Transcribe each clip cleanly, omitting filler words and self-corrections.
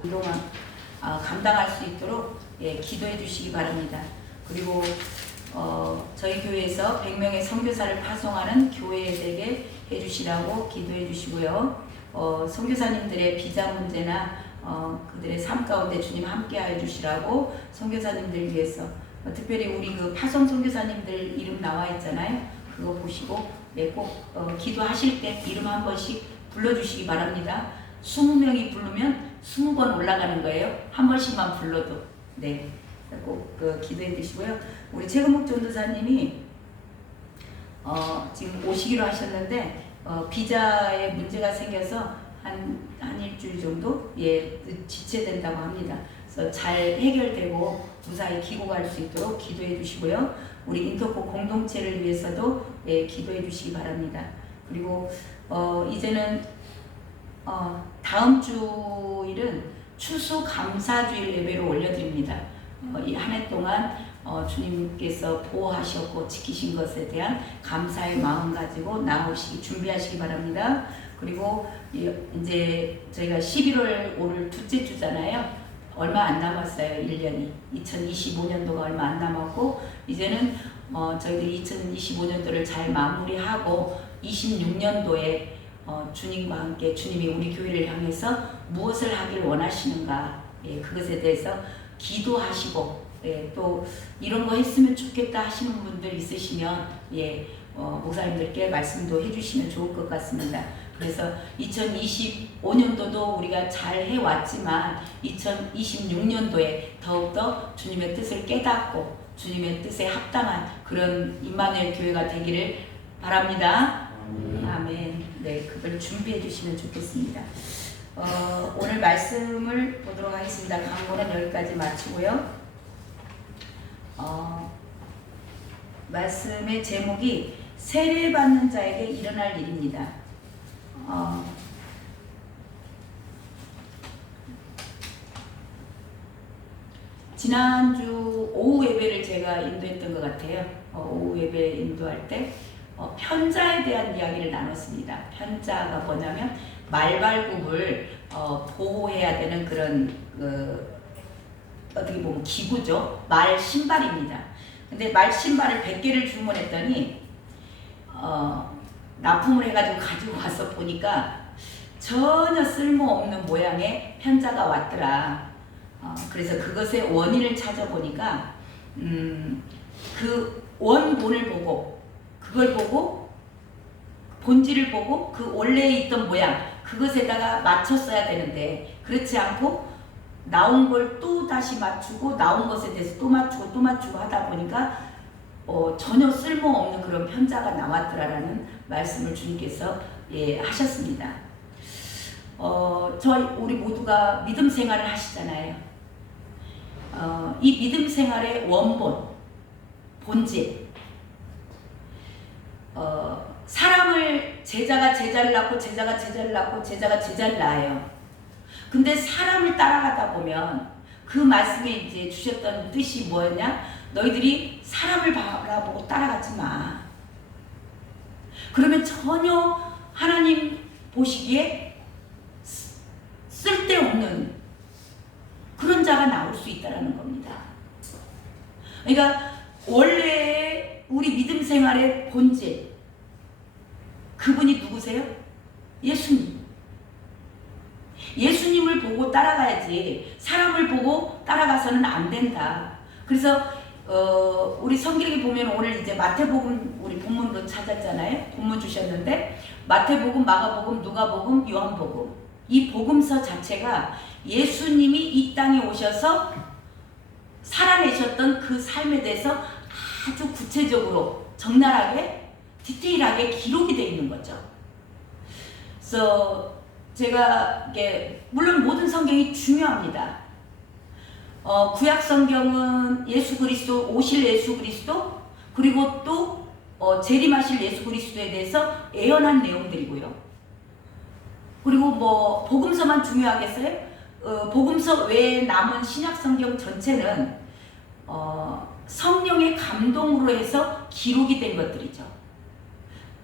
그동안 감당할 수 있도록 기도해 주시기 바랍니다. 그리고 저희 교회에서 100명의 선교사를 파송하는 교회에 되게 해주시라고 기도해 주시고요. 선교사님들의 비자 문제나 그들의 삶 가운데 주님 함께하여 주시라고 선교사님들 위해서 특별히 우리 그 파송 선교사님들 이름 나와 있잖아요. 그거 보시고 꼭 기도하실 때 이름 한 번씩 불러주시기 바랍니다. 20명이 부르면 20번 올라가는 거예요. 한 번씩만 불러도. 네. 꼭 기도해 주시고요. 우리 최근목 전도사님이 지금 오시기로 하셨는데 비자에 문제가 생겨서 한 일주일 정도 지체된다고 합니다. 그래서 잘 해결되고 무사히 귀국할 수 있도록 기도해 주시고요. 우리 인터코 공동체를 위해서도 기도해 주시기 바랍니다. 그리고 이제는 다음 주일은 추수 감사주일 예배로 올려드립니다. 이 한 해 동안 주님께서 보호하셨고 지키신 것에 대한 감사의 마음 가지고 나오시기 준비하시기 바랍니다. 그리고 이제 저희가 11월 오늘 둘째 주잖아요. 얼마 안 남았어요. 1년이. 2025년도가 얼마 안 남았고 이제는 저희들이 2025년도를 잘 마무리하고 26년도에 주님과 함께 주님이 우리 교회를 향해서 무엇을 하길 원하시는가 그것에 대해서 기도하시고 또 이런 거 했으면 좋겠다 하시는 분들 있으시면 목사님들께 말씀도 해주시면 좋을 것 같습니다. 그래서 2025년도도 우리가 잘 해왔지만 2026년도에 더욱더 주님의 뜻을 깨닫고 주님의 뜻에 합당한 그런 임마누엘 교회가 되기를 바랍니다. 아멘. 네, 그걸 준비해 주시면 좋겠습니다. 오늘 말씀을 보도록 하겠습니다. 광고는 여기까지 마치고요. 말씀의 제목이 세례받는 자에게 일어날 일입니다. 지난주 오후 예배를 제가 인도했던 것 같아요. 오후 예배 인도할 때 편자에 대한 이야기를 나눴습니다. 편자가 뭐냐면 말발굽을 보호해야 되는 그런 어떻게 보면 기구죠. 말 신발입니다. 근데 말 신발을 100개를 주문했더니 납품을 해가지고 가지고 와서 보니까 전혀 쓸모없는 모양의 편자가 왔더라. 그래서 그것의 원인을 찾아보니까 그 원본을 보고 그걸 보고 본질을 보고 그 원래 있던 모양 그것에다가 맞췄어야 되는데 그렇지 않고 나온 걸 또 다시 맞추고 나온 것에 대해서 또 맞추고 또 맞추고 하다 보니까 전혀 쓸모없는 그런 편자가 나왔더라라는 말씀을 주님께서 하셨습니다. 우리 모두가 믿음 생활을 하시잖아요. 이 믿음 생활의 원본, 본질, 사람을 제자가 제자를 낳고 제자가 제자를 낳고 제자가 제자를 낳아요. 근데 사람을 따라가다 보면 그 말씀에 이제 주셨던 뜻이 뭐였냐? 너희들이 사람을 바라보고 따라가지 마. 그러면 전혀 하나님 보시기에 쓸데없는 그런 자가 나올 수 있다는 겁니다. 그러니까 원래 우리 믿음 생활의 본질 그분이 누구세요? 예수님. 예수님을 보고 따라가야지 사람을 보고 따라가서는 안 된다. 그래서 우리 성경에 보면 오늘 이제 마태복음 우리 본문으로 찾았잖아요. 본문 주셨는데 마태복음, 마가복음, 누가복음, 요한복음 이 복음서 자체가 예수님이 이 땅에 오셔서 살아내셨던 그 삶에 대해서 아주 구체적으로 적나라하게 디테일하게 기록이 되어 있는 거죠. 그래서 제가 물론 모든 성경이 중요합니다. 구약 성경은 예수 그리스도 오실 예수 그리스도 그리고 또 재림하실 예수 그리스도에 대해서 예언한 내용들이고요. 그리고 뭐 복음서만 중요하겠어요? 복음서 외에 남은 신약 성경 전체는 성령의 감동으로 해서 기록이 된 것들이죠.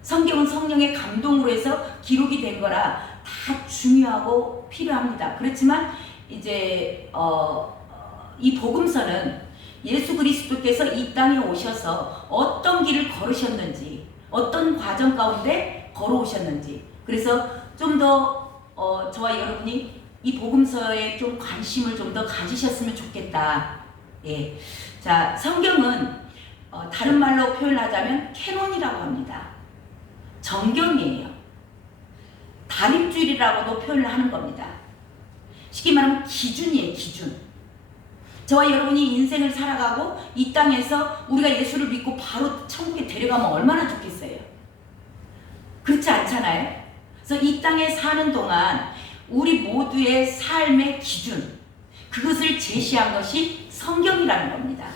성경은 성령의 감동으로 해서 기록이 된 거라 다 중요하고 필요합니다. 그렇지만 이제 이 복음서는 예수 그리스도께서 이 땅에 오셔서 어떤 길을 걸으셨는지, 어떤 과정 가운데 걸어오셨는지, 그래서 좀 더 저와 여러분이 이 복음서에 좀 관심을 좀 더 가지셨으면 좋겠다. 예. 자, 성경은 다른 말로 표현하자면 캐논이라고 합니다. 정경이에요. 다림줄이라고도 표현을 하는 겁니다. 쉽게 말하면 기준이에요, 기준. 저와 여러분이 인생을 살아가고 이 땅에서 우리가 예수를 믿고 바로 천국에 데려가면 얼마나 좋겠어요. 그렇지 않잖아요. 그래서 이 땅에 사는 동안 우리 모두의 삶의 기준, 그것을 제시한 것이 성경이라는 겁니다.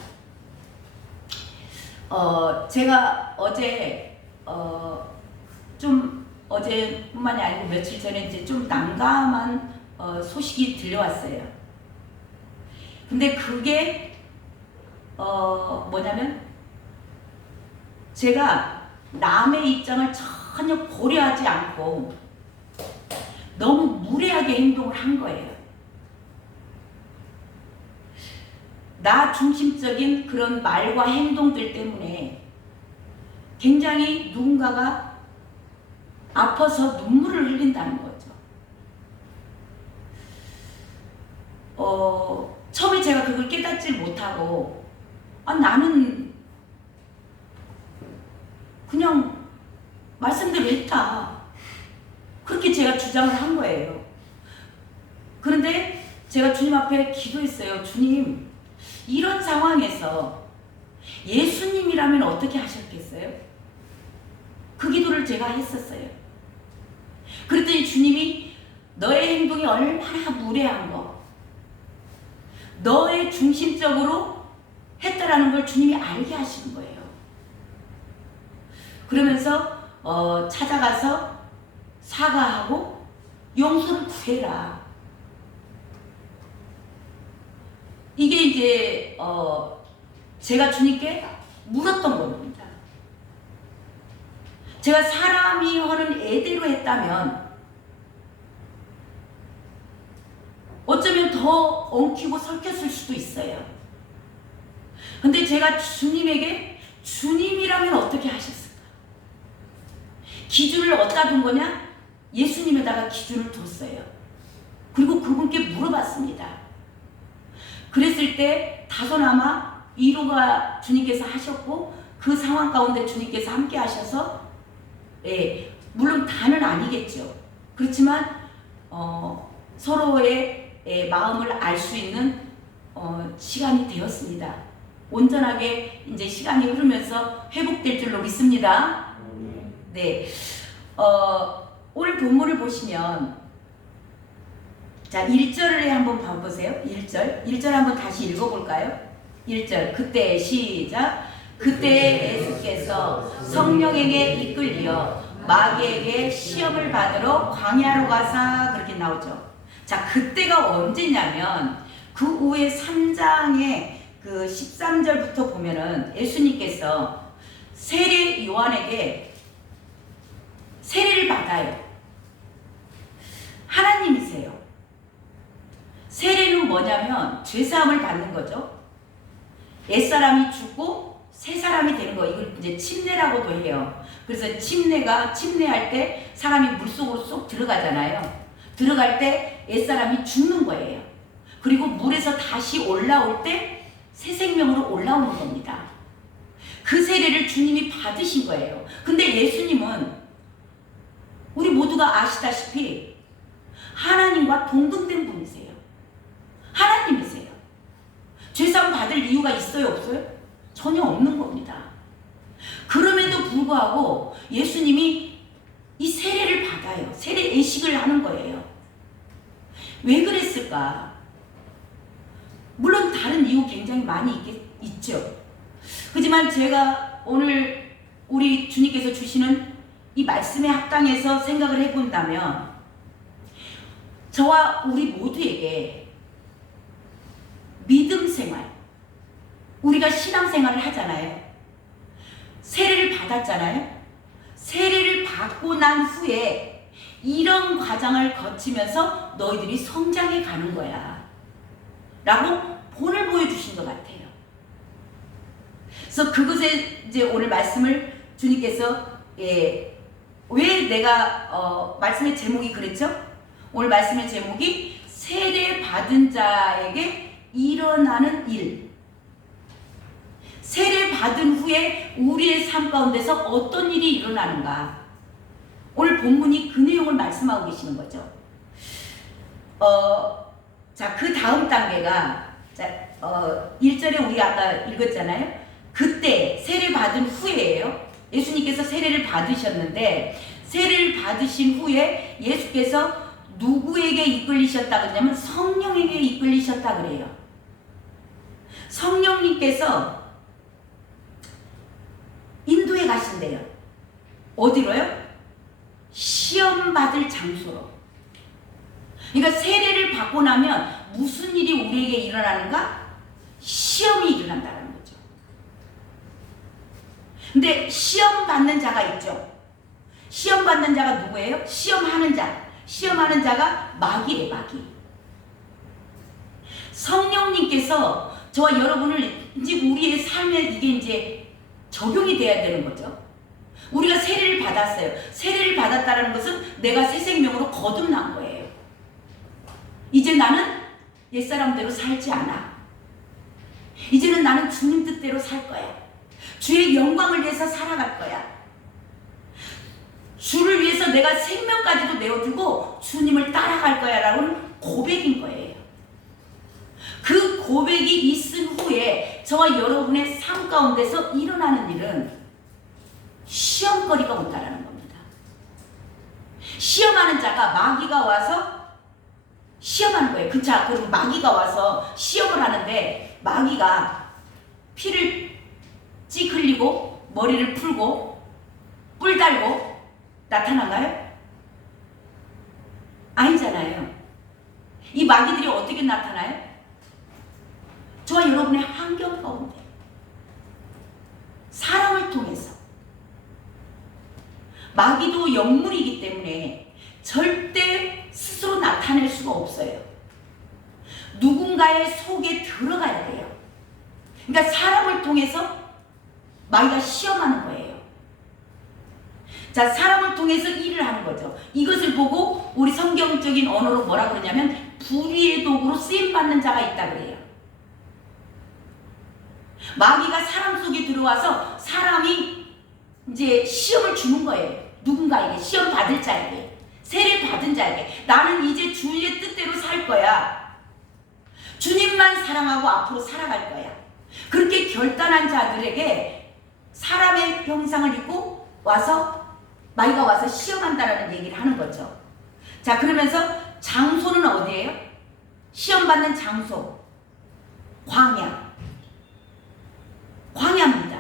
제가 어제 좀 어제뿐만이 아니고 며칠 전에 이제 좀 난감한 소식이 들려왔어요. 근데 그게 뭐냐면 제가 남의 입장을 전혀 고려하지 않고 너무 무례하게 행동을 한 거예요. 나 중심적인 그런 말과 행동들 때문에 굉장히 누군가가 아파서 눈물을 흘린다는 거죠. 처음에 제가 그걸 깨닫지 못하고 나는 그냥 말씀대로 했다. 그렇게 제가 주장을 한 거예요. 그런데 제가 주님 앞에 기도했어요. 주님, 이런 상황에서 예수님이라면 어떻게 하셨겠어요? 그 기도를 제가 했었어요. 그랬더니 주님이 너의 행동이 얼마나 무례한 거, 너의 중심적으로 했다라는 걸 주님이 알게 하시는 거예요. 그러면서 찾아가서 사과하고 용서를 구해라. 이게 이제 제가 주님께 물었던 겁니다. 제가 사람이 하는 애대로 했다면 어쩌면 더 엉키고 설켰을 수도 있어요. 근데 제가 주님에게 주님이라면 어떻게 하셨을까? 기준을 어디다 둔 거냐? 예수님에다가 기준을 뒀어요. 그리고 그분께 물어봤습니다. 그랬을 때 다소나마 위로가 주님께서 하셨고 그 상황 가운데 주님께서 함께 하셔서 물론 다는 아니겠죠. 그렇지만 서로의 마음을 알 수 있는 시간이 되었습니다. 온전하게 이제 시간이 흐르면서 회복될 줄로 믿습니다. 네, 오늘 본문을 보시면 자 1절을 한번 봐보세요. 1절 한번 다시 읽어볼까요? 1절 그때 시작. 그때 예수께서 성령에게 이끌려 마귀에게 시험을 받으러 광야로 가사 그렇게 나오죠. 자, 그때가 언제냐면 그 후에 3장의 그 13절부터 보면은 예수님께서 세례 요한에게 세례를 받아요. 하나님이세요. 세례는 뭐냐면 죄사함을 받는 거죠. 옛사람이 죽고 새 사람이 되는 거, 이걸 이제 침례라고도 해요. 그래서 침례할 때 사람이 물속으로 쏙 들어가잖아요. 들어갈 때 옛사람이 죽는 거예요. 그리고 물에서 다시 올라올 때 새 생명으로 올라오는 겁니다. 그 세례를 주님이 받으신 거예요. 근데 예수님은 우리 모두가 아시다시피 하나님과 동등된 분이세요. 하나님이세요. 죄사함 받을 이유가 있어요, 없어요? 전혀 없는 겁니다. 그럼에도 불구하고 예수님이 이 세례를 받아요. 세례 예식을 하는 거예요. 왜 그랬을까? 물론 다른 이유 굉장히 많이 있죠. 하지만 제가 오늘 우리 주님께서 주시는 이 말씀에 합당해서 생각을 해본다면 저와 우리 모두에게 믿음 생활, 우리가 신앙생활을 하잖아요. 세례를 받았잖아요. 세례를 받고 난 후에 이런 과정을 거치면서 너희들이 성장해 가는 거야. 라고 본을 보여주신 것 같아요. 그래서 그것에 이제 오늘 말씀을 주님께서 왜 내가 말씀의 제목이 그랬죠? 오늘 말씀의 제목이 세례 받은 자에게 일어나는 일. 세례 받은 후에 우리의 삶 가운데서 어떤 일이 일어나는가. 오늘 본문이 그 내용을 말씀하고 계시는 거죠. 자, 그 다음 단계가 1절에 우리가 아까 읽었잖아요. 그때 세례 받은 후에예요. 예수님께서 세례를 받으셨는데 세례를 받으신 후에 예수께서 누구에게 이끌리셨다 그러냐면 성령에게 이끌리셨다 그래요. 성령님께서 인도에 가신대요. 어디로요? 시험 받을 장소로. 그러니까 세례를 받고 나면 무슨 일이 우리에게 일어나는가? 시험이 일어난다는 거죠. 근데 시험 받는 자가 있죠. 시험 받는 자가 누구예요? 시험하는 자. 시험하는 자가 마귀래, 마귀. 성령님께서 저와 여러분을 이제 우리의 삶에 이게 이제 적용이 돼야 되는 거죠. 우리가 세례를 받았어요. 세례를 받았다는 것은 내가 새 생명으로 거듭난 거예요. 이제 나는 옛사람대로 살지 않아. 이제는 나는 주님 뜻대로 살 거야. 주의 영광을 위해서 살아갈 거야. 주를 위해서 내가 생명까지도 내어주고 주님을 따라갈 거야 라는 고백인 거예요. 그 고백이 있은 후에 저와 여러분의 삶 가운데서 일어나는 일은 시험거리가 온다라는 겁니다. 시험하는 자가 마귀가 와서 시험하는 거예요. 그쵸? 그럼 마귀가 와서 시험을 하는데 마귀가 피를 찍 흘리고 머리를 풀고 뿔 달고 나타난가요? 아니잖아요. 이 마귀들이 어떻게 나타나요? 저와 여러분의 환경 가운데 사람을 통해서. 마귀도 영물이기 때문에 절대 스스로 나타낼 수가 없어요. 누군가의 속에 들어가야 돼요. 그러니까 사람을 통해서 마귀가 시험하는 거예요. 자, 사람을 통해서 일을 하는 거죠. 이것을 보고 우리 성경적인 언어로 뭐라 그러냐면 불의의 도구로 쓰임받는 자가 있다 그래요. 마귀가 사람 속에 들어와서 사람이 이제 시험을 주는 거예요. 누군가에게, 시험 받을 자에게, 세례 받은 자에게. 나는 이제 주의 뜻대로 살 거야. 주님만 사랑하고 앞으로 살아갈 거야. 그렇게 결단한 자들에게 사람의 형상을 입고 와서 마귀가 와서 시험한다라는 얘기를 하는 거죠. 자, 그러면서 장소는 어디예요? 시험 받는 장소. 광야. 광야입니다.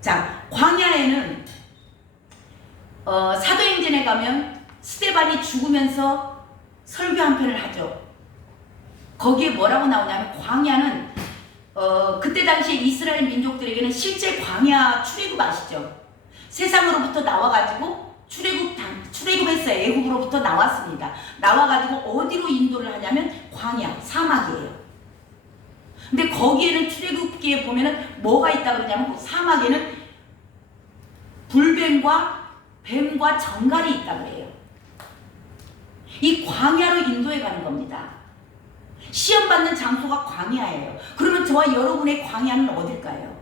자, 광야에는 사도행전에 가면 스데반이 죽으면서 설교 한 편을 하죠. 거기에 뭐라고 나오냐면 광야는 그때 당시에 이스라엘 민족들에게는 실제 광야 출애굽 아시죠? 세상으로부터 나와가지고 출애굽했어요. 애굽으로부터 나왔습니다. 나와가지고 어디로 인도를 하냐면 광야, 사막이에요. 근데 거기에는 출애굽기에 보면은 뭐가 있다 그러냐면 사막에는 불뱀과 뱀과 정갈이 있다 그래요. 이 광야로 인도해 가는 겁니다. 시험 받는 장소가 광야예요. 그러면 저와 여러분의 광야는 어딜까요?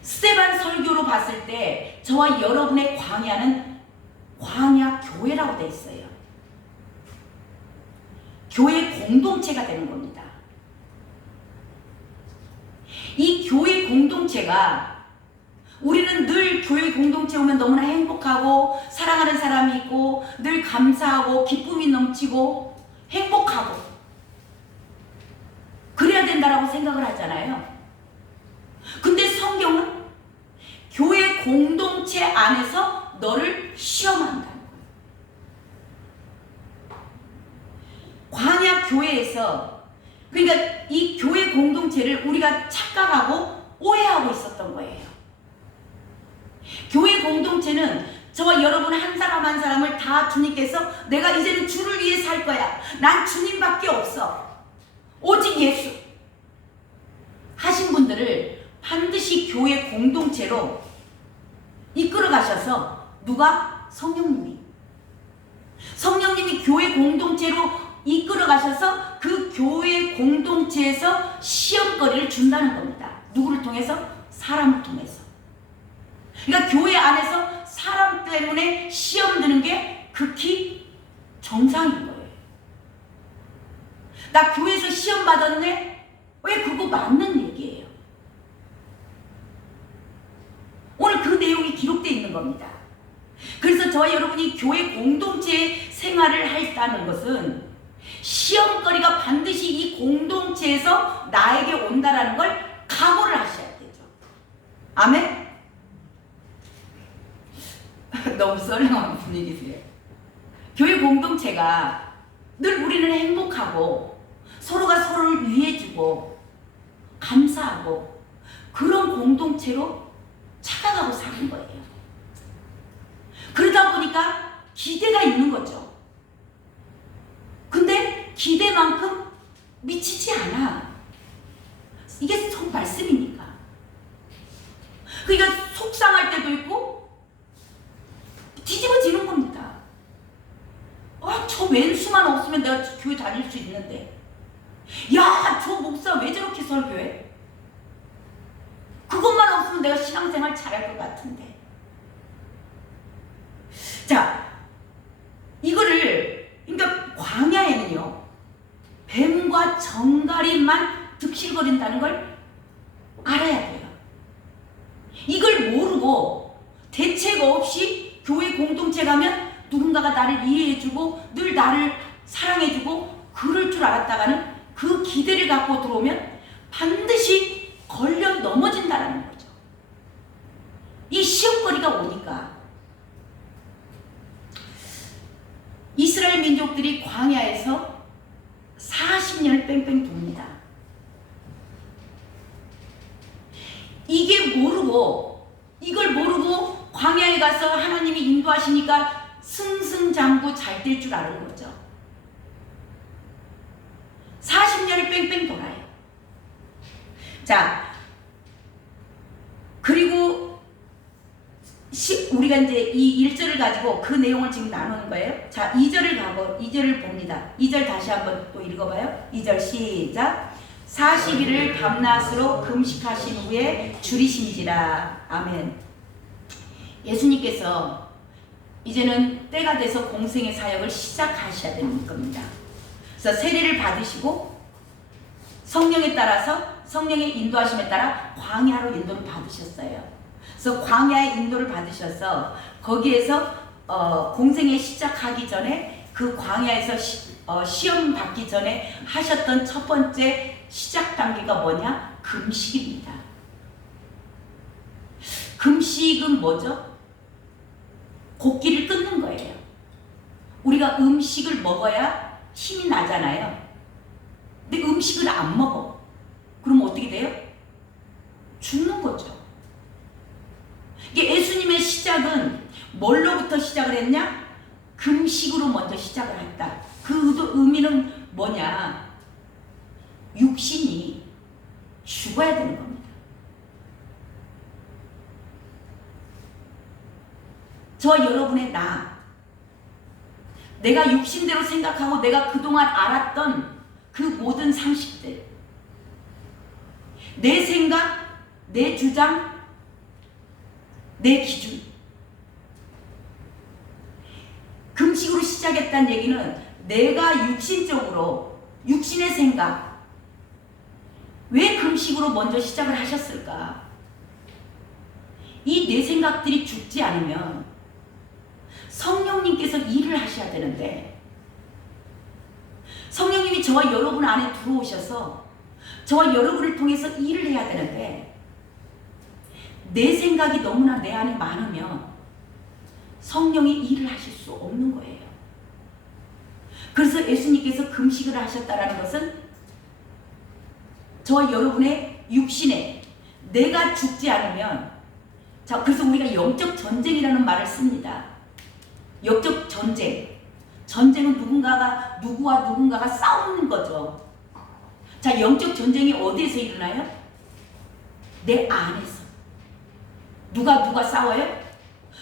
스데반 설교로 봤을 때 저와 여러분의 광야는 광야 교회라고 되어 있어요. 교회 공동체가 되는 겁니다. 이 교회 공동체가 우리는 늘 교회 공동체 오면 너무나 행복하고 사랑하는 사람이 있고 늘 감사하고 기쁨이 넘치고 행복하고 그래야 된다라고 생각을 하잖아요. 근데 성경은 교회 공동체 안에서 너를 시험한다는 거예요. 광야 교회에서 그러니까 이 교회 공동체를 우리가 착각하고 오해하고 있었던 거예요. 교회 공동체는 저와 여러분 한 사람 한 사람을 다 주님께서 내가 이제는 주를 위해 살 거야. 난 주님밖에 없어. 오직 예수. 하신 분들을 반드시 교회 공동체로 이끌어 가셔서 누가? 성령님이 교회 공동체로 이끌어 가셔서 그 교회 공동체에서 시험거리를 준다는 겁니다. 누구를 통해서? 사람을 통해서. 그러니까 교회 안에서 사람 때문에 시험 드는 게 극히 정상인 거예요. 나 교회에서 시험 받았네? 왜? 그거 맞는 얘기예요. 오늘 그 내용이 기록되어 있는 겁니다. 그래서 저와 여러분이 교회 공동체 생활을 했다는 것은 시험거리가 반드시 이 공동체에서 나에게 온다라는 걸 각오를 하셔야 되죠. 아멘? 너무 썰렁한 분위기세요. 교회 공동체가 늘 우리는 행복하고 서로가 서로를 위해주고 감사하고 그런 공동체로 찾아가고 사는 거예요. 그러다 보니까 기대가 있는 거죠. 근데 기대만큼 미치지 않아. 이게 성 말씀이니까. 그러니까 속상할 때도 있고 뒤집어지는 겁니다. 저 왼수만 없으면 내가 교회 다닐 수 있는데, 야, 저 목사 왜 저렇게 설교해? 그것만 없으면 내가 신앙생활 잘할 것 같은데. 자, 이거를 그러니까 광야에는요 뱀과 정갈이만 득실거린다는 걸 알아야 돼요. 이걸 모르고 대책 없이 교회 공동체 가면 누군가가 나를 이해해주고 늘 나를 사랑해주고 그럴 줄 알았다가는 그 기대를 갖고 들어오면 반드시 걸려 넘어진다는 거죠. 이 시험거리가 오니까 이스라엘 민족들이 광야에서 40년을 뺑뺑 돕니다. 이걸 모르고 광야에 가서 하나님이 인도하시니까 승승장구 잘 될 줄 아는 거죠. 40년을 뺑뺑 돌아요. 자, 그리고 우리가 이제 이 1절을 가지고 그 내용을 지금 나누는 거예요. 자, 2절을 봅니다. 2절 다시 한번 또 읽어봐요. 2절 시작. 40일을 밤낮으로 금식하신 후에 줄이신지라. 아멘. 예수님께서 이제는 때가 돼서 공생의 사역을 시작하셔야 되는 겁니다. 그래서 세례를 받으시고 성령에 따라서 성령의 인도하심에 따라 광야로 인도를 받으셨어요. 그래서 광야의 인도를 받으셔서 거기에서 공생에 시작하기 전에 그 광야에서 시험 받기 전에 하셨던 첫 번째 시작 단계가 뭐냐? 금식입니다. 금식은 뭐죠? 곡기를 끊는 거예요. 우리가 음식을 먹어야 힘이 나잖아요. 근데 음식을 안 먹어. 그럼 어떻게 돼요? 죽는 거죠. 이게 예수님의 시작은 뭘로부터 시작을 했냐? 금식으로 먼저 시작을 했다. 그 의미는 뭐냐? 육신이 죽어야 되는 겁니다. 저와 여러분의 내가 육신대로 생각하고 내가 그동안 알았던 그 모든 상식들, 내 생각, 내 주장, 내 기준. 금식으로 시작했다는 얘기는 내가 육신적으로, 육신의 생각, 왜 금식으로 먼저 시작을 하셨을까? 이 내 생각들이 죽지 않으면 성령님께서 일을 하셔야 되는데, 성령님이 저와 여러분 안에 들어오셔서 저와 여러분을 통해서 일을 해야 되는데, 내 생각이 너무나 내 안에 많으면 성령이 일을 하실 수 없는 거예요. 그래서 예수님께서 금식을 하셨다는 것은 저와 여러분의 육신에 내가 죽지 않으면 자, 그래서 우리가 영적 전쟁이라는 말을 씁니다. 영적 전쟁. 전쟁은 누구와 누군가가 싸우는 거죠. 자, 영적 전쟁이 어디에서 일어나요? 내 안에서. 누가 싸워요?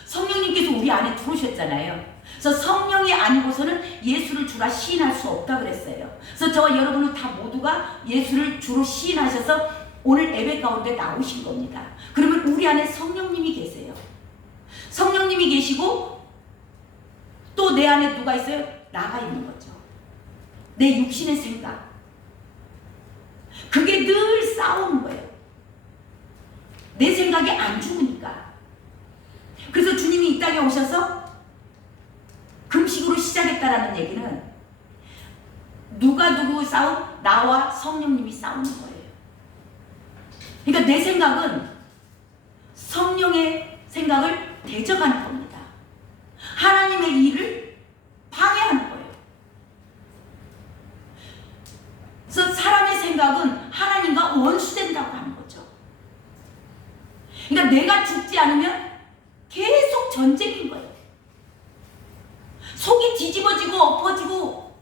성령님께서 우리 안에 들어오셨잖아요. 그래서 성령이 아니고서는 예수를 주라 시인할 수 없다 그랬어요. 그래서 저와 여러분은 다 모두가 예수를 주로 시인하셔서 오늘 예배 가운데 나오신 겁니다. 그러면 우리 안에 성령님이 계세요. 성령님이 계시고 또 내 안에 누가 있어요? 나가 있는 거죠. 내 육신의 생각. 그게 늘 싸우는 거예요. 내 생각이 안 죽으니까. 그래서 주님이 이 땅에 오셔서 금식으로 시작했다라는 얘기는 누가 누구 싸움? 나와 성령님이 싸우는 거예요. 그러니까 내 생각은 성령의 생각을 대적하는 겁니다. 하나님의 일을 방해하는 거예요. 그래서 사람의 생각은 하나님과 원수된다고 하는 거죠. 그러니까 내가 죽지 않으면 계속 전쟁인 거예요. 속이 뒤집어지고 엎어지고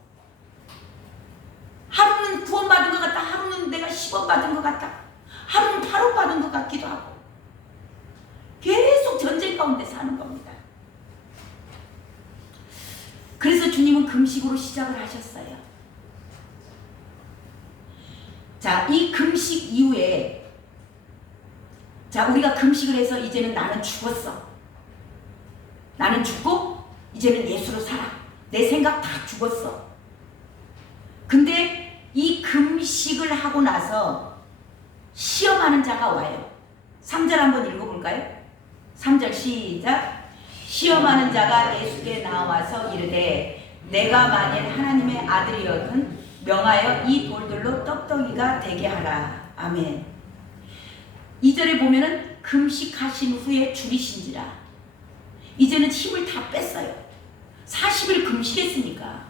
하루는 구원받은 것 같다. 하루는 내가 10원 받은 것 같다. 하루는 8원 받은 것 같기도 하고 계속 전쟁 가운데 사는 겁니다. 그래서 주님은 금식으로 시작을 하셨어요. 자, 이 금식 이후에 자, 우리가 금식을 해서 이제는 나는 죽었어. 나는 죽고 이제는 예수로 살아. 내 생각 다 죽었어. 근데 이 금식을 하고 나서 시험하는 자가 와요. 3절 한번 읽어볼까요? 3절 시작. 시험하는 자가 예수께 나와서 이르되 내가 만일 하나님의 아들이거든 명하여 이 돌들로 떡덩이가 되게 하라. 아멘. 2절에 보면은 금식하신 후에 줄이신지라. 이제는 힘을 다 뺐어요. 40일 금식했으니까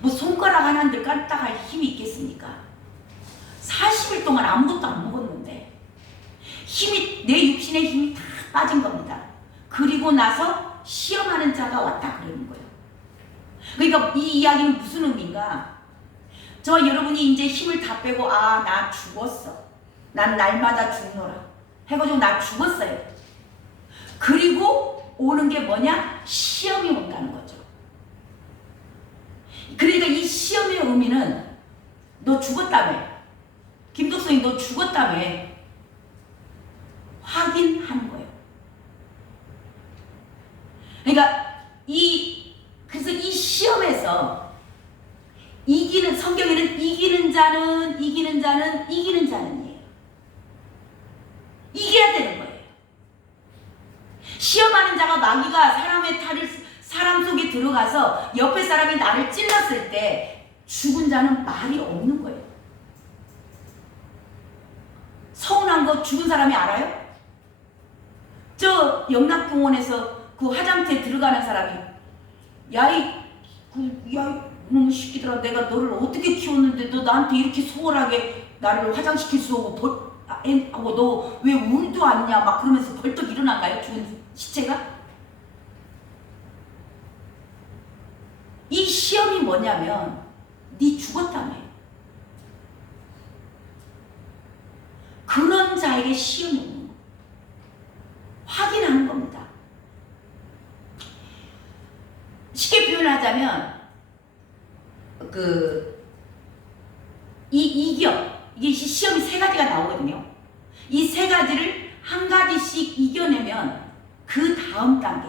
뭐 손가락 하나인데 까딱할 힘이 있겠습니까? 40일 동안 아무것도 안 먹었는데 힘이, 내 육신의 힘이 다 빠진 겁니다. 그리고 나서 시험하는 자가 왔다 그러는 거예요. 그러니까 이 이야기는 무슨 의미인가? 저와 여러분이 이제 힘을 다 빼고 아, 나 죽었어. 난 날마다 죽노라. 해가지고 나 죽었어요. 그리고 오는 게 뭐냐? 시험이 온다는 거죠. 그러니까 이 시험의 의미는 너 죽었다며. 김덕선이 너 죽었다며. 확인하는 거예요. 그러니까 그래서 이 시험에서 이기는, 성경에는 이기는 자는이에요. 이겨야 되는 거예요. 시험하는 자가 마귀가 사람 속에 들어가서 옆에 사람이 나를 찔렀을 때 죽은 자는 말이 없는 거예요. 서운한 거 죽은 사람이 알아요? 저 영락공원에서 그 화장터에 들어가는 사람이 너무 시키더라. 내가 너를 어떻게 키웠는데 너 나한테 이렇게 소홀하게 나를 화장시킬 수 없고 너 왜 울도 않냐 막 그러면서 벌떡 일어난가요? 죽은 시체가? 이 시험이 뭐냐면 네 죽었다며. 그런 자에게 시험이 오는 거. 확인하는 겁니다. 쉽게 표현하자면 이게 시험이 세 가지가 나오거든요. 이 세 가지를 한 가지씩 이겨내면 그 다음 단계,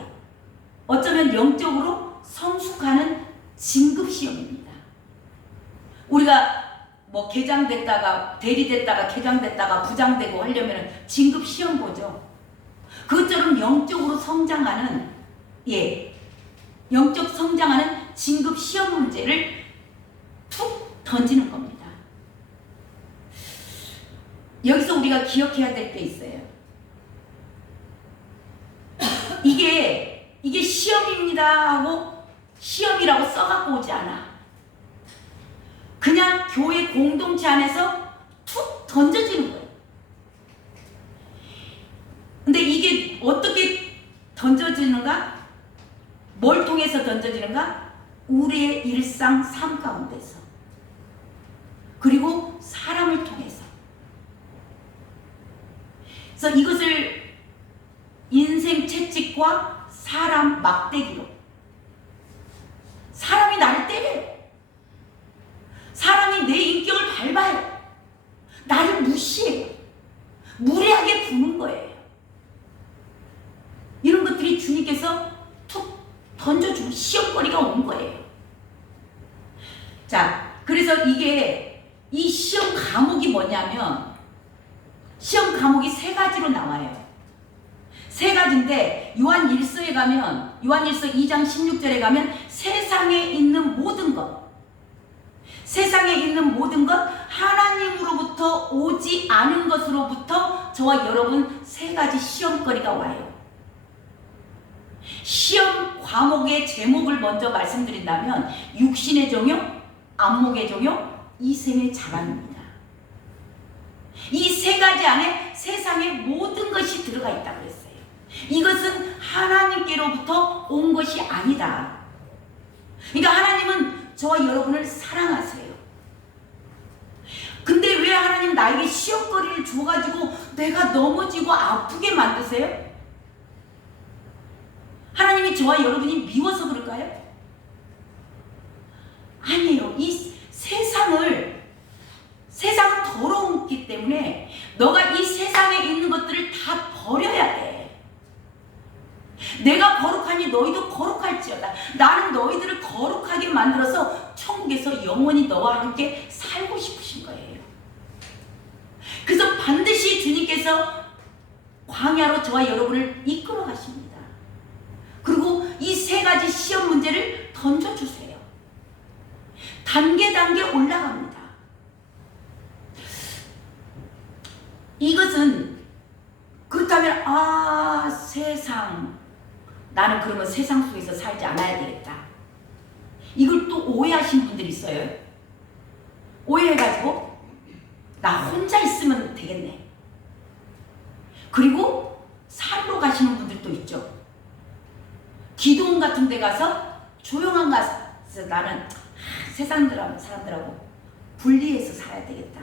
어쩌면 영적으로 성숙하는 진급시험입니다. 우리가 뭐 계장됐다가 대리됐다가 계장됐다가 부장되고 하려면 진급시험 보죠. 그것처럼 영적으로 성장하는 영적 성장하는 진급시험 문제를 툭 던지는 겁니다. 여기서 우리가 기억해야 될 게 있어요. 이게 시험입니다 하고 시험이라고 써갖고 오지 않아. 그냥 교회 공동체 안에서 툭 던져지는 거예요. 근데 이게 우리의 일상 삶 가운데서, 그리고 사람을 통해서. 그래서 이것을 인생 채찍과 사람 막대기로, 사람이 나를 때려요. 사람이 내 인격을 밟아요. 나를 무시해요. 무례하게 구는 거예요. 이런 것들이 주님께서 툭 던져주는 시험거리가 온 거예요. 자, 그래서 이게 이 시험 과목이 뭐냐면, 시험 과목이 세 가지로 나와요. 세 가지인데, 요한일서에 가면, 요한일서 2장 16절에 가면 세상에 있는 모든 것, 세상에 있는 모든 것, 하나님으로부터 오지 않은 것으로부터 저와 여러분 세 가지 시험거리가 와요. 시험 과목의 제목을 먼저 말씀드린다면, 육신의 종용, 안목의 종용, 이생의 자랑입니다. 이 세 가지 안에 세상의 모든 것이 들어가 있다고 했어요. 이것은 하나님께로부터 온 것이 아니다. 그러니까 하나님은 저와 여러분을 사랑하세요. 근데 왜 하나님 나에게 시험거리를 줘가지고 내가 넘어지고 아프게 만드세요? 하나님이 저와 여러분이 미워서 그럴까요? 아니에요. 이 세상은 더러웠기 때문에 너가 이 세상에 있는 것들을 다 버려야 돼. 내가 거룩하니 너희도 거룩할지어다. 나는 너희들을 거룩하게 만들어서 천국에서 영원히 너와 함께 살고 싶으신 거예요. 그래서 반드시 주님께서 광야로 저와 여러분을 이끌어 가십니다. 그리고 이 세 가지 시험 문제를 던져주세요. 단계 올라갑니다. 이것은 그렇다면 세상, 나는 그러면 세상 속에서 살지 않아야 되겠다. 이걸 또 오해하신 분들이 있어요. 오해해가지고 나 혼자 있으면 되겠네. 그리고 산으로 가시는 분들도 있죠. 기도원 같은 데 가서 조용한 가서 나는 세상 사람들하고 분리해서 살아야 되겠다.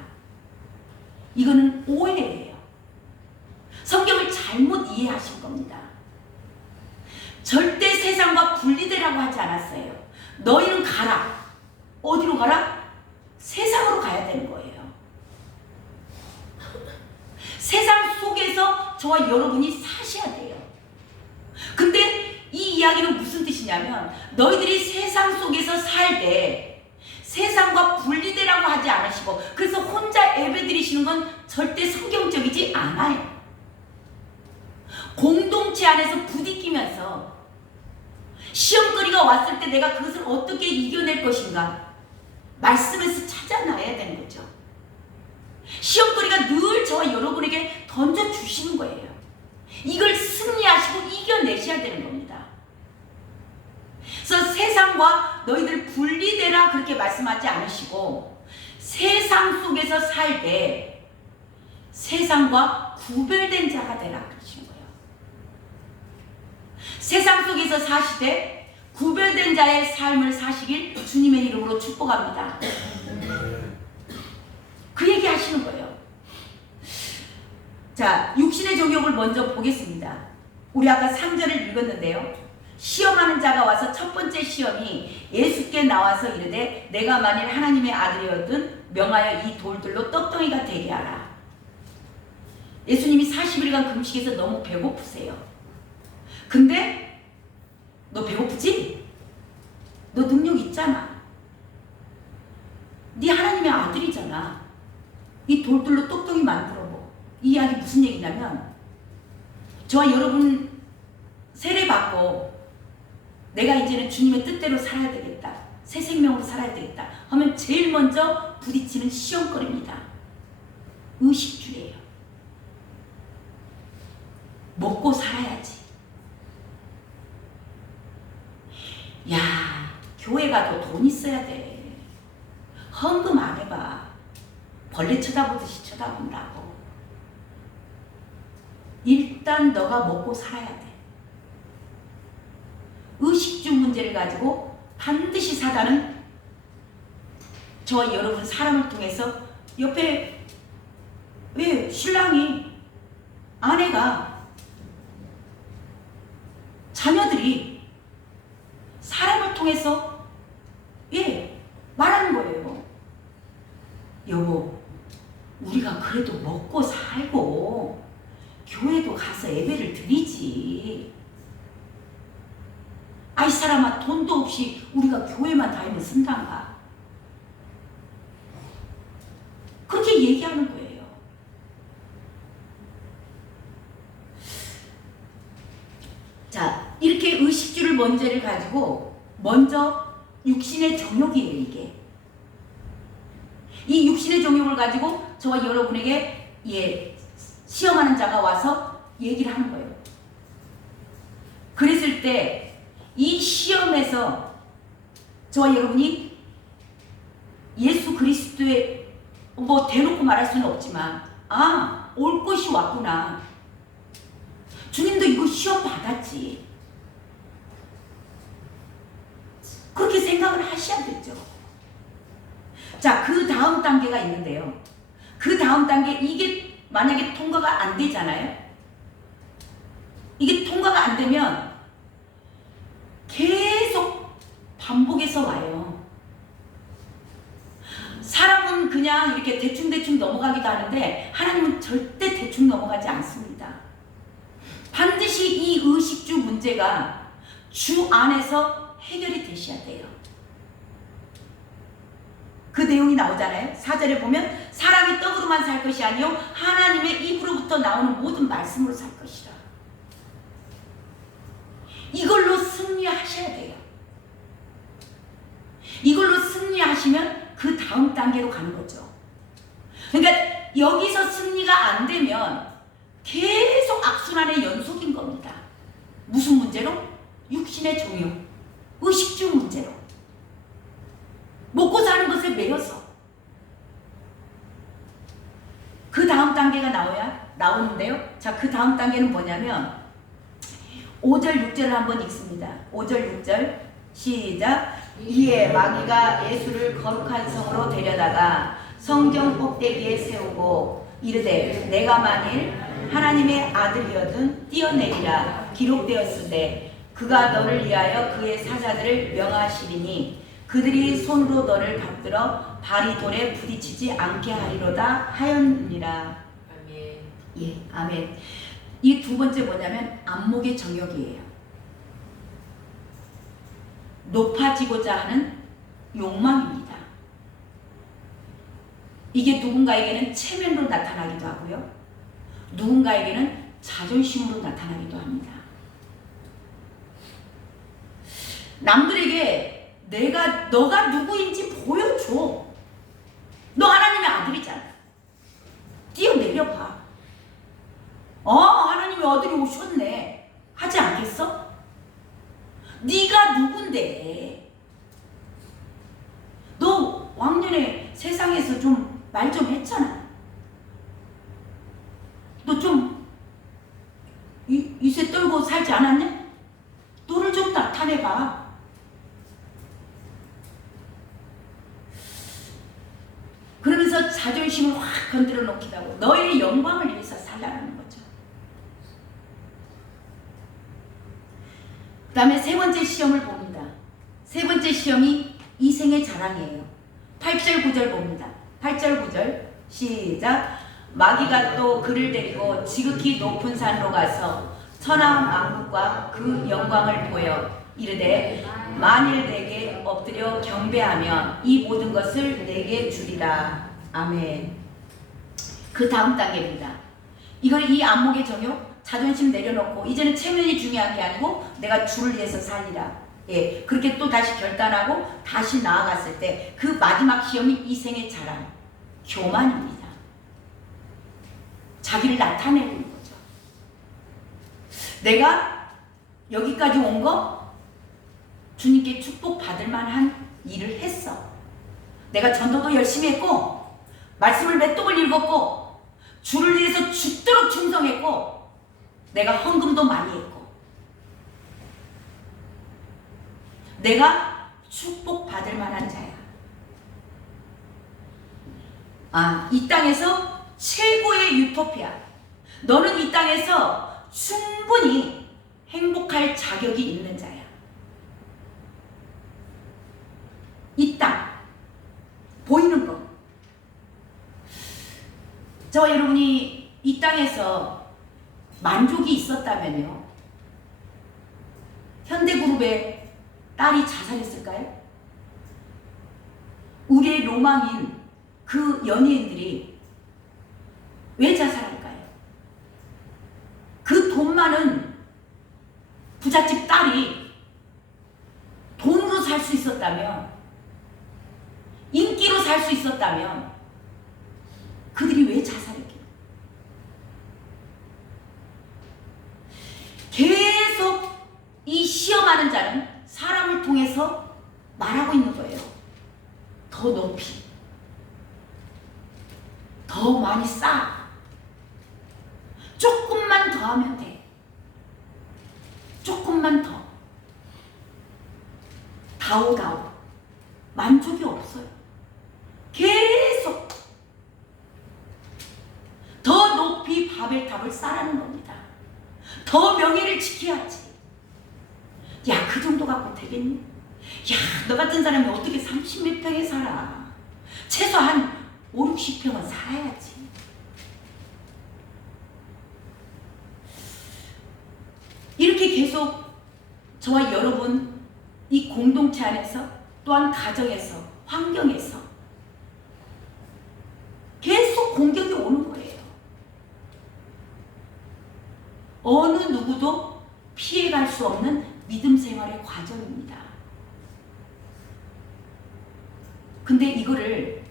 이거는 오해예요. 성경을 잘못 이해하신 겁니다. 절대 세상과 분리되라고 하지 않았어요. 너희는 가라. 어디로 가라? 세상으로 가야 되는 거예요. 세상 속에서 저와 여러분이 사셔야 돼요. 근데 이 이야기는 무슨 뜻이냐면, 너희들이 세상 속에서 살 때 세상과 분리되라고 하지 않으시고, 그래서 혼자 예배드리시는 건 절대 성경적이지 않아요. 공동체 안에서 부딪히면서 시험거리가 왔을 때 내가 그것을 어떻게 이겨낼 것인가 말씀에서 찾아놔야 되는 거죠. 시험거리가 늘 저와 여러분에게 던져주시는 거예요. 이걸 승리하시고 이겨내셔야 되는 겁니다. 그래서 세상과 너희들 분리되라 그렇게 말씀하지 않으시고, 세상 속에서 살 때 세상과 구별된 자가 되라 그러신 거예요. 세상 속에서 사시되 구별된 자의 삶을 사시길 주님의 이름으로 축복합니다. 그 얘기 하시는 거예요. 자, 육신의 정욕을 먼저 보겠습니다. 우리 아까 3절을 읽었는데요. 시험하는 자가 와서 첫 번째 시험이 예수께 나와서 이르되 내가 만일 하나님의 아들이었든 명하여 이 돌들로 떡덩이가 되게 하라. 예수님이 40일간 금식해서 너무 배고프세요. 근데 너 배고프지? 너 능력 있잖아. 네 하나님의 아들이잖아. 이 돌들로 떡덩이 만들어 보. 이 이야기 무슨 얘기냐면, 저와 여러분 세례받고 내가 이제는 주님의 뜻대로 살아야 되겠다, 새 생명으로 살아야 되겠다 하면 제일 먼저 부딪히는 시험거리입니다. 의식주예요. 먹고 살아야지. 야, 교회 가도 돈 있어야 돼. 헌금 안 해봐. 벌레 쳐다보듯이 쳐다본다고. 일단 너가 먹고 살아야 돼. 의식주 문제를 가지고 반드시 사단은 저와 여러분 사람을 통해서 옆에 왜 신랑이 아내가 자녀들이 사람을 통해서 말하는 거예요. 여보, 우리가 그래도 먹고 살고 교회도 가서 예배를 드리지. 아이 사람아, 돈도 없이 우리가 교회만 다니면 쓴단가. 그렇게 얘기하는 거예요. 자, 이렇게 의식주를 먼저를 가지고 먼저 육신의 정욕이에요. 이게 이 육신의 정욕을 가지고 저와 여러분에게 시험하는 자가 와서 얘기를 하는 거예요. 그랬을 때 이 시험에서 저와 여러분이 예수 그리스도의 대놓고 말할 수는 없지만 올 것이 왔구나. 주님도 이거 시험 받았지. 그렇게 생각을 하셔야 되죠. 자, 그 다음 단계가 있는데요. 그 다음 단계, 이게 만약에 통과가 안 되잖아요. 이게 통과가 안 되면 계속 반복해서 와요. 사람은 그냥 이렇게 대충대충 넘어가기도 하는데 하나님은 절대 대충 넘어가지 않습니다. 반드시 이 의식주 문제가 주 안에서 해결이 되셔야 돼요. 그 내용이 나오잖아요. 4절에 보면 사람이 떡으로만 살 것이 아니요 하나님의 입으로부터 나오는 모든 말씀으로 살 것이라. 이걸로 승리하셔야 돼요. 이걸로 승리하시면 그 다음 단계로 가는 거죠. 그러니까 여기서 승리가 안 되면 계속 악순환의 연속인 겁니다. 무슨 문제로? 육신의 정욕, 의식주 문제로. 먹고 사는 것에 매여서. 그 다음 단계가 나오는데요. 자, 그 다음 단계는 뭐냐면 5절 6절을 한번 읽습니다. 5절 6절 시작. 이에 마귀가 예수를 거룩한 성으로 데려다가 성전 꼭대기에 세우고 이르되 내가 만일 하나님의 아들이어든 뛰어내리라 기록되었으되 그가 너를 위하여 그의 사자들을 명하시리니 그들이 손으로 너를 받들어 발이 돌에 부딪히지 않게 하리로다 하였느니라. 아멘. 아멘. 이 두 번째 뭐냐면 안목의 정욕이에요. 높아지고자 하는 욕망입니다. 이게 누군가에게는 체면으로 나타나기도 하고요. 누군가에게는 자존심으로 나타나기도 합니다. 남들에게 너가 누구인지 보여줘. 너 하나님의 아들이잖아. 뛰어내려봐. 하나님의 아들이 오셨네. 하지 않겠어? 네가 누군데? 너 왕년에 세상에서 좀 말 좀 했잖아. 너 좀 이세 떨고 살지 않았냐? 너를 좀 나타내봐. 그러면서 자존심을 확 건드려 놓기도 하고 너의 영광을 위해서 살라는 거죠. 그 다음에 세 번째 시험을 봅니다. 세 번째 시험이 이생의 자랑이에요. 8절 9절 봅니다. 8절 9절 시작. 마귀가 또 그를 데리고 지극히 높은 산으로 가서 천하 만국과 그 영광을 보여 이르되 만일 내게 엎드려 경배하면 이 모든 것을 내게 주리라. 아멘. 그 다음 단계입니다. 이 안목의 정욕, 자존심 내려놓고 이제는 체면이 중요한 게 아니고 내가 주를 위해서 살리라. 그렇게 또 다시 결단하고 다시 나아갔을 때 그 마지막 시험이 이생의 자랑, 교만입니다. 자기를 나타내는 거죠. 내가 여기까지 온 거 주님께 축복받을 만한 일을 했어. 내가 전도도 열심히 했고 말씀을 몇 독을 읽었고 주를 위해서 죽도록 충성했고 내가 헌금도 많이 했고 내가 축복받을 만한 자야. 이 땅에서 최고의 유토피아. 너는 이 땅에서 충분히 행복할 자격이 있는 자야. 이 땅, 보이는 거. 저와 여러분이 이 땅에서 만족이 있었다면요, 현대그룹의 딸이 자살했을까요? 우리의 로망인 그 연예인들이 왜 자살할까요? 그 돈 많은 부잣집 딸이 돈으로 살 수 있었다면, 인기로 살 수 있었다면 그들이 왜 자살했겠어요? 계속 이 시험하는 자는 사람을 통해서 말하고 있는 거예요. 더 높이, 더 많이 쌓아, 조금만 더 하면 돼, 조금만 더, 다오다오. 만족이 없어요. 계속 더 높이 바벨탑을 쌓라는 겁니다. 더 명예를 지켜야지. 야, 그 정도 갖고 되겠니? 야, 너 같은 사람이 어떻게 30몇 평에 살아? 최소한 5, 60평은 살아야지. 이렇게 계속 저와 여러분 이 공동체 안에서, 또한 가정에서, 환경에서 계속 공격이 오는 거예요. 어느 누구도 피해갈 수 없는 믿음 생활의 과정입니다. 근데 이거를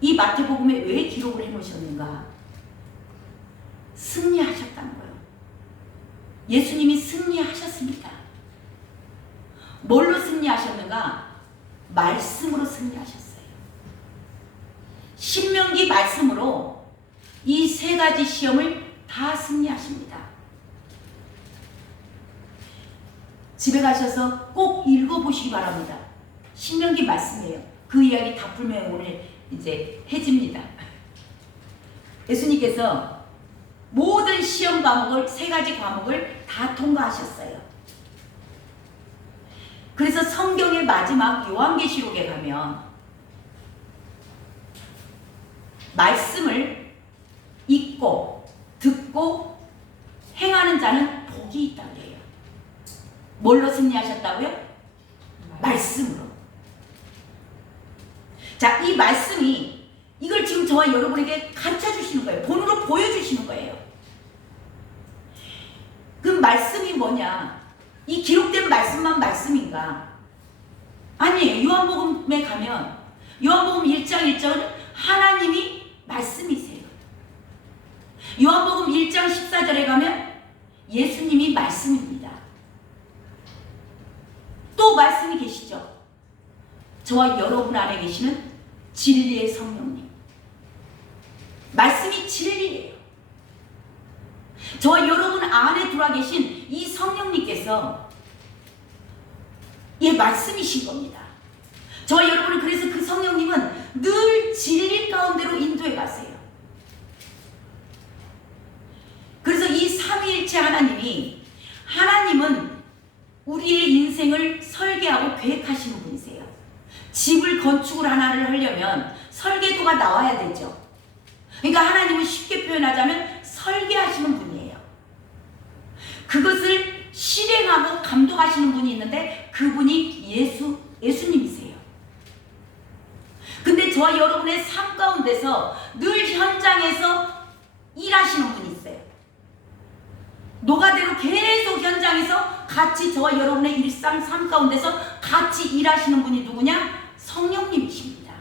이 마태복음에 왜 기록을 해놓으셨는가? 승리하셨다는 거예요. 예수님이 승리하셨습니다. 뭘로 승리하셨는가? 말씀으로 승리하셨어요. 신명기 말씀으로 이 세 가지 시험을 다 승리하십니다. 집에 가셔서 꼭 읽어보시기 바랍니다. 신명기 말씀이에요. 그 이야기 다 풀면 오늘 이제 해집니다. 예수님께서 모든 시험 과목을, 세 가지 과목을 다 통과하셨어요. 그래서 성경의 마지막 요한계시록에 가면 말씀을 읽고 듣고 행하는 자는 복이 있다고 해요. 뭘로 승리하셨다고요? 말씀으로. 자, 이 말씀이 이걸 지금 저와 여러분에게 가르쳐 주시는 거예요. 본으로 보여주시는 거예요. 그 말씀이 뭐냐? 이 기록된 말씀만 말씀인가? 아니에요. 요한복음에 가면 요한복음 1장 1절은 하나님이 말씀이세요. 요한복음 1장 14절에 가면 예수님이 말씀입니다. 또 말씀이 계시죠? 저와 여러분 안에 계시는 진리의 성령님. 말씀이 진리예요. 저와 여러분 안에 들어와 계신 이 성령님께서 이 말씀이신 겁니다. 저와 여러분은 그래서 그 성령님은 늘 진리 가운데로 인도해 가세요. 그래서 이 삼위일체 하나님은 우리의 인생을 설계하고 계획하시는 분이세요. 집을 건축을 하나를 하려면 설계도가 나와야 되죠. 그러니까 하나님은 쉽게 표현하자면 설계하시는 분이에요. 그것을 실행하고 감독하시는 분이 있는데 그분이 예수님이세요. 근데 저와 여러분의 삶 가운데서 늘 현장에서 일하시는 분이 있어요. 노가대로 계속 현장에서 같이 저와 여러분의 일상 삶 가운데서 같이 일하시는 분이 누구냐? 성령님이십니다.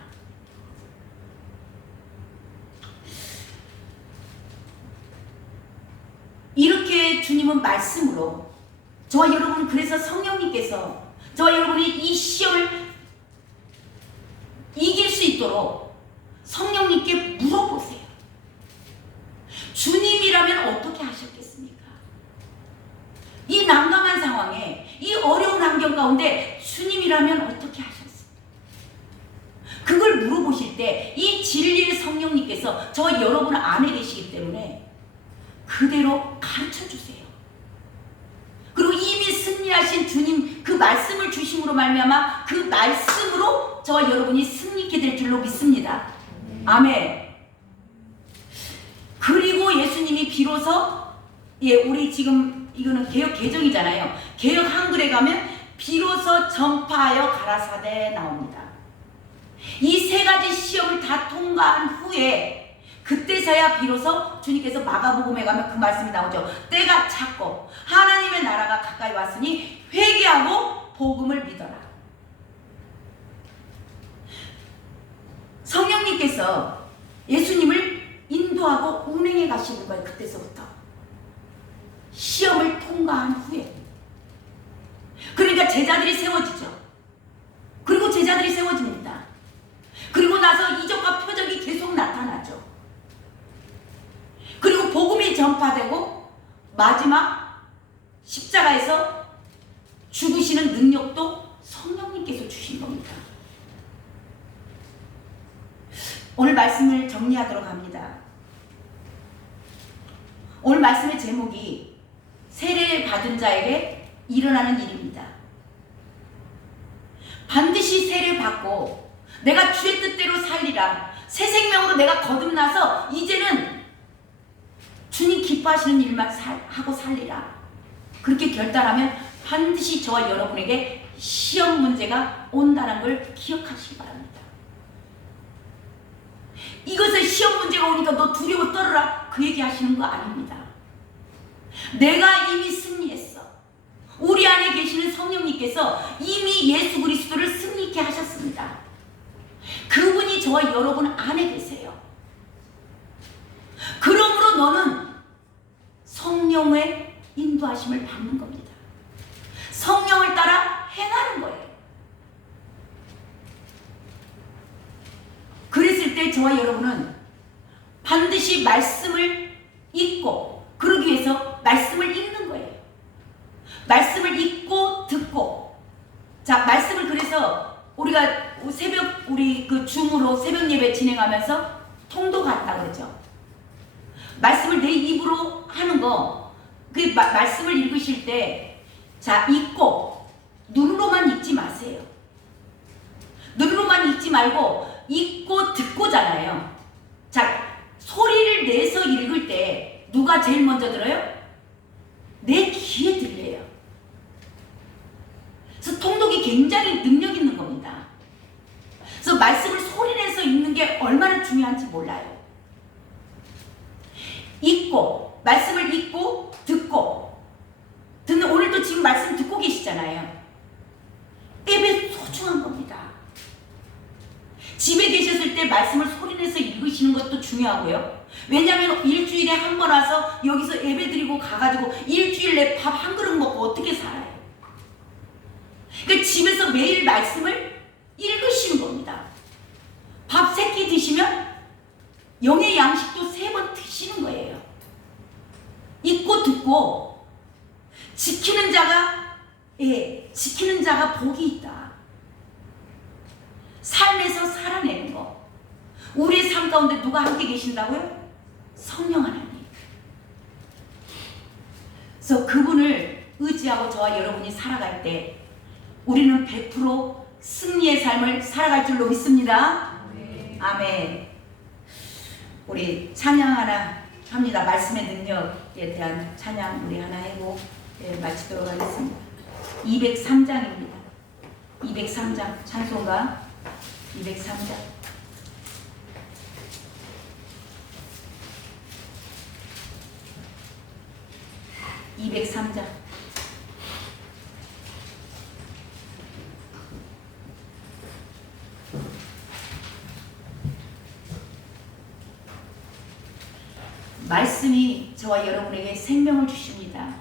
이렇게 주님은 말씀으로 저와 여러분, 그래서 성령님께서 저와 여러분이 이 시험을 이길 수 있도록 성령님께 물어보세요. 주님이라면 어떻게 하셨겠습니까? 이 난감한 상황에, 이 어려운 환경 가운데 주님이라면 어떻게 하셨어요? 그걸 물어보실 때 이 진리의 성령님께서 저 여러분 안에 계시기 때문에 그대로 가르쳐 주세요. 그리고 이미 승리하신 주님 그 말씀을 주심으로 말미암아 그 말씀으로 저와 여러분이 승리케 될 줄로 믿습니다. 아멘. 그리고 예수님이 비로소 우리 지금 이거는 개역 개정이잖아요. 개역 한글에 가면 비로소 전파하여 가라사대 나옵니다. 이 세 가지 시험을 다 통과한 후에 그때서야 비로소 주님께서 마가복음에 가면 그 말씀이 나오죠. 때가 찼고 하나님의 나라가 가까이 왔으니 회개하고 복음을 믿어라. 성령님께서 예수님을 인도하고 운행해 가시는 거예요. 그때서부터 시험을 통과한 후에. 그러니까 제자들이 세워지죠. 그리고 제자들이 세워집니다. 그리고 나서 이적과 표적이 계속 나타나죠. 그리고 복음이 전파되고 마지막 십자가에서 죽으시는 능력도 성령님께서 주신 겁니다. 오늘 말씀을 정리하도록 합니다. 오늘 말씀의 제목이 세례를 받은 자에게 일어나는 일입니다. 반드시 세례를 받고 내가 주의 뜻대로 살리라. 새 생명으로 내가 거듭나서 이제는 주님 기뻐하시는 일만 하고 살리라. 그렇게 결단하면 반드시 저와 여러분에게 시험 문제가 온다는 걸 기억하시기 바랍니다. 이것을 시험 문제가 오니까 너 두려워 떨어라 그 얘기 하시는 거 아닙니다. 내가 이미 승리했어. 우리 안에 계시는 성령님께서 이미 예수 그리스도를 승리케 하셨습니다. 그분이 저와 여러분 안에 계세요. 그러므로 너는 성령의 인도하심을 받는 겁니다. 성령을 따라 행하는 거예요. 그랬을 때 저와 여러분은 반드시 말씀을 읽고 그러기 위해서 말씀을 읽는 거예요. 말씀을 읽고 듣고. 자, 말씀을 그래서 우리가 새벽 우리 그 줌으로 새벽 예배 진행하면서 통도 갔다 그러죠. 말씀을 내 입으로 하는 거, 그 말씀을 읽으실 때, 자, 읽고 눈으로만 읽지 마세요. 눈으로만 읽지 말고 읽고 듣고잖아요. 자, 소리를 내서 읽을 때 누가 제일 먼저 들어요? 내 귀에 들려요. 그래서 통독이 굉장히 능력 있는 겁니다. 그래서 말씀을 소리내서 읽는 게 얼마나 중요한지 몰라요. 읽고, 말씀을 읽고, 듣고, 듣는, 오늘도 지금 말씀 듣고 계시잖아요. 예배 소중한 겁니다. 집에 계셨을 때 말씀을 소리내서 읽으시는 것도 중요하고요. 왜냐하면 일주일에 한 번 와서 여기서 예배 드리고 가가지고 일주일 내 밥 한 그릇 먹고 어떻게 살아요? 그러니까 집에서 매일 말씀을 읽으시는 겁니다. 밥 3끼 드시면 영의 양식도 3번 드시는 거예요. 읽고 듣고 지키는 자가 복이 있다. 삶에서 살아내는 거. 우리의 삶 가운데 누가 함께 계신다고요? 성령 하나님. 그래서 그분을 의지하고 저와 여러분이 살아갈 때 우리는 100% 승리의 삶을 살아갈 줄로 믿습니다. 아멘. 우리 찬양 하나 합니다. 말씀의 능력에 대한 찬양 우리 하나 하고 마치도록 하겠습니다. 203장입니다. 203장 찬송가 203장. 말씀이 저와 여러분에게 생명을 주십니다.